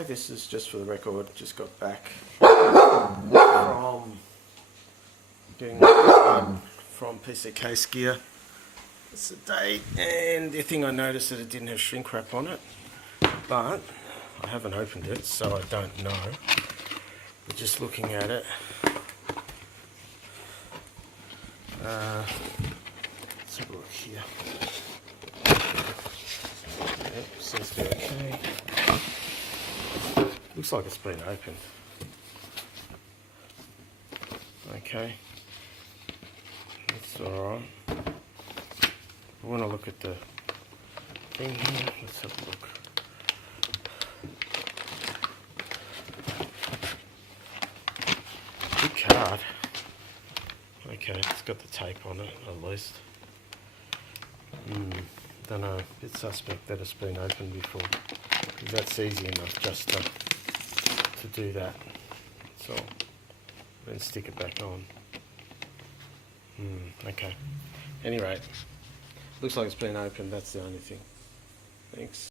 Hi, this is just for the record. Just got back from doing from PCK Skier. It's a day, and the thing I noticed that it didn't have shrink wrap on it, but I haven't opened it, so I don't know. But just looking at it, let's have a look here. Yep, seems to be okay. Looks like it's been opened. Okay, that's alright. I want to look at the thing here. Let's have a look. Good card. Okay, it's got the tape on it at least. Don't know, a bit suspect that it's been opened before, because that's easy enough just to do that. So then stick it back on. Okay. Any rate, looks like it's been opened. That's the only thing. Thanks.